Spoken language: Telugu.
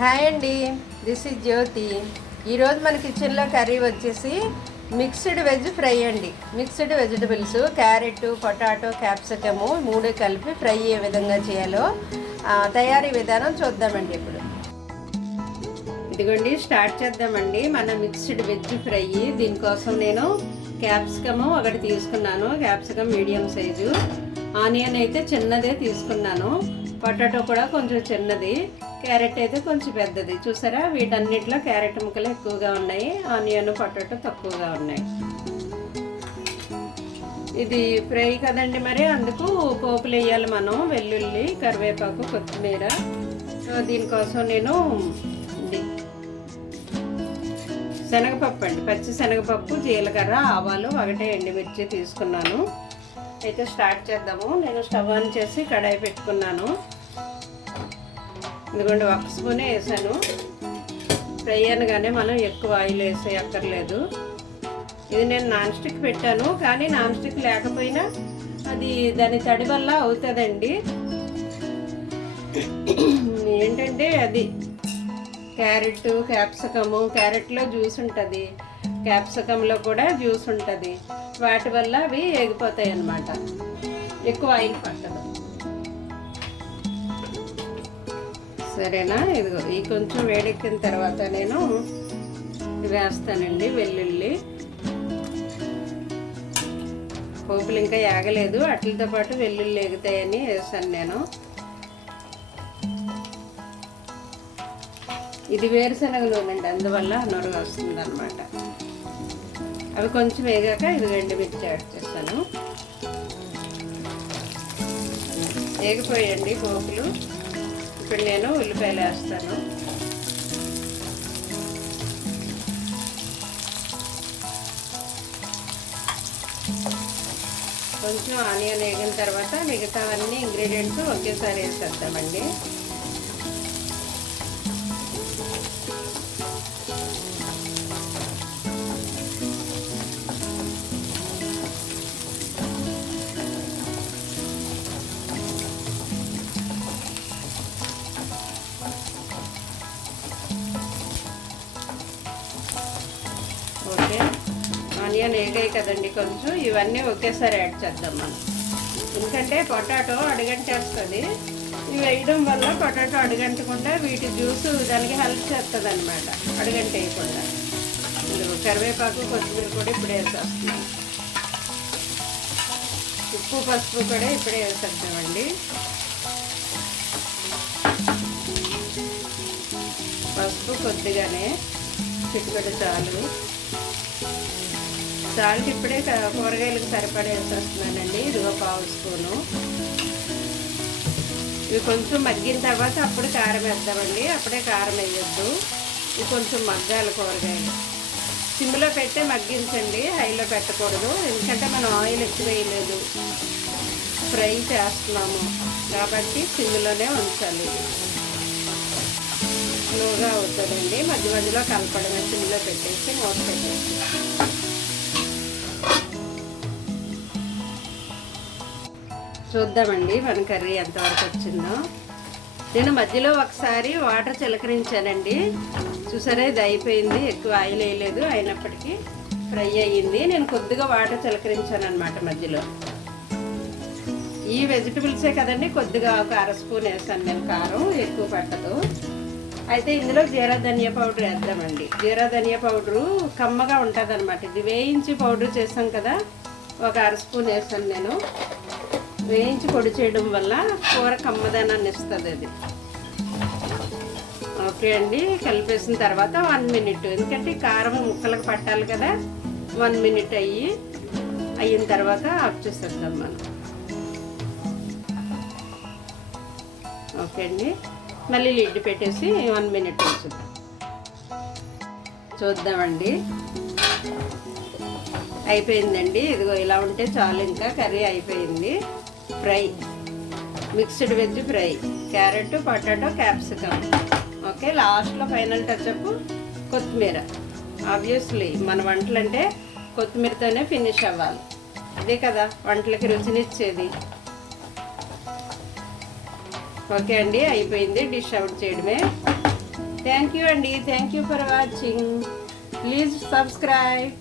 హాయ్ అండి, దిస్ ఇస్ జ్యోతి. ఈరోజు మన కిచెన్లో కర్రీ వచ్చేసి మిక్స్డ్ వెజ్ ఫ్రై అండి. Mixed vegetables carrot, potato, capsicum మూడు కలిపి ఫ్రై ఏ విధంగా చేయాలో తయారీ విధానం చూద్దామండి. ఇప్పుడు ఇదిగోండి స్టార్ట్ చేద్దామండి మన మిక్స్డ్ వెజ్ ఫ్రై. దీనికోసం నేను క్యాప్సికము ఒకటి తీసుకున్నాను, క్యాప్సికమ్ మీడియం సైజు. ఆనియన్ అయితే చిన్నదే తీసుకున్నాను, పొటాటో కూడా కొంచెం చిన్నది, క్యారెట్ అయితే కొంచెం పెద్దది. చూసారా, వీటన్నిటిలో క్యారెట్ ముక్కలు ఎక్కువగా ఉన్నాయి, ఆనియన్ పొటాటో తక్కువగా ఉన్నాయి. ఇది ఫ్రై కదండి, మరి అందుకు పోపులు వేయాలి మనం. వెల్లుల్లి, కరివేపాకు, కొత్తిమీర. దీనికోసం నేను శనగపప్పు అండి, పచ్చి శనగపప్పు, జీలకర్ర, ఆవాలు, ఒకటే ఎండుమిర్చి తీసుకున్నాను. అయితే స్టార్ట్ చేద్దాము. నేను స్టవ్ ఆన్ చేసి కడాయి పెట్టుకున్నాను. ఎందుకంటే 1 స్పూనే వేసాను. ఫ్రై అనగానే మనం ఎక్కువ ఆయిల్ వేసే అక్కర్లేదు. ఇది నేను నాన్ స్టిక్ పెట్టాను, కానీ నాన్ స్టిక్ లేకపోయినా అది దాని తడి వల్ల అవుతుందండి. ఏంటంటే అది క్యారెట్, క్యాప్సికము, క్యారెట్లో జ్యూస్ ఉంటుంది, క్యాప్సికంలో కూడా జ్యూస్ ఉంటుంది. వాటి వల్ల అవి ఎగిపోతాయి అన్నమాట, ఎక్కువ ఆయిల్ పట్టదు. సరేనా, ఇదిగో ఈ కొంచెం వేడెక్కిన తర్వాత నేను వేస్తానండి వెల్లుల్లి. పోపులు ఇంకా ఏగలేదు, వాటితో పాటు వెల్లుల్లి ఎగుతాయని వేసాను నేను. ఇది వేరుశనగ నూనె అండి, అందువల్ల నూనె వస్తుంది అనమాట. అవి కొంచెం వేగాక ఇది ఎండుమిర్చి యాడ్ చేస్తాను. వేగిపోయండి పోపులు. ఇప్పుడు నేను ఉల్లిపాయలు వేస్తాను. కొంచెం ఆనియన్ వేగిన తర్వాత మిగతావన్నీ ఇంగ్రీడియంట్స్ ఒకేసారి వేసేద్దామండి. ఓకే, ఆనియన్ వేగాయి కదండి కొంచెం, ఇవన్నీ ఒకేసారి యాడ్ చేద్దాం మనం. ఎందుకంటే పొటాటో అడుగంటేస్తుంది. ఇవి వేయడం వల్ల పొటాటో అడుగంటకుండా వీటి జ్యూసు దానికి హెల్ప్ చేస్తుంది అనమాట, అడుగంట వేయకుండా. కరివేపాకు, కొత్తిమీర కూడా ఇప్పుడే వేసేస్తున్నాం. ఉప్పు, పసుపు కూడా ఇప్పుడే వేసేద్దామండి. పసుపు కొద్దిగానే, చిటికెడు చాలు. సాల్ట్ ఇప్పుడే కూరగాయలకు సరిపడా వేసేస్తున్నానండి. ఇదిగో 1/2 స్పూను. ఇవి కొంచెం మగ్గిన తర్వాత అప్పుడు కారం వేద్దామండి, అప్పుడే కారం వేయొద్దు. ఇవి కొంచెం మగ్గాలి కూరగాయలు. సిమ్లో పెట్టే మగ్గించండి, హైలో పెట్టకూడదు. ఎందుకంటే మనం ఆయిల్ ఎక్కువ వేయలేదు, ఫ్రై చేస్తున్నాము కాబట్టి సిమ్లోనే ఉంచాలి. స్లోగా అవుతుందండి, మధ్య మధ్యలో కలపడమే. సిమ్లో పెట్టేసి మూత పెట్టేసి చూద్దామండి మన కర్రీ ఎంతవరకు వచ్చిందో. నేను మధ్యలో ఒకసారి వాటర్ చిలకరించానండి. చూసారా, ఇది అయిపోయింది. ఎక్కువ ఆయిల్ వేయలేదు, అయినప్పటికీ ఫ్రై అయ్యింది. నేను కొద్దిగా వాటర్ చిలకరించాను అనమాట మధ్యలో. ఈ వెజిటబుల్సే కదండి, కొద్దిగా ఒక 1/2 స్పూన్ వేసాను నేను, కారం ఎక్కువ పట్టదు. అయితే ఇందులో జీరా ధనియా పౌడర్ వేద్దామండి. జీరా ధనియా పౌడరు కమ్మగా ఉంటుంది అనమాట. ఇది వేయించి పౌడర్ చేసాం కదా, ఒక 1/2 స్పూన్ వేసాను నేను. వేయించి పొడి చేయడం వల్ల కూర కమ్మదనాన్ని ఇస్తుంది అది. ఓకే అండి, కలిపేసిన తర్వాత 1 మినిట్, ఎందుకంటే కారం ముక్కలకు పట్టాలి కదా. 1 మినిట్ అయిన తర్వాత ఆఫ్ చేసేద్దాం మనం. ఓకే అండి, మళ్ళీ లిడ్ పెట్టేసి 1 మినిట్ చూద్దామండి. అయిపోయిందండి, ఇదిగో ఇలా ఉంటే చాలు. ఇంకా కర్రీ అయిపోయింది. Fry, mixed veg fry, carrot, potato, capsicum. Okay, లాస్ట్లో ఫైనల్ టచ్అప్ కొత్తిమీర. ఆబ్వియస్లీ మన వంటలు అంటే కొత్తిమీరతోనే ఫినిష్ అవ్వాలి, అదే కదా వంటలకి రుచినిచ్చేది. ఓకే అండి, అయిపోయింది. డిష్ అవుట్ చేయడమే. థ్యాంక్ యూ అండి, thank you for watching. Please subscribe.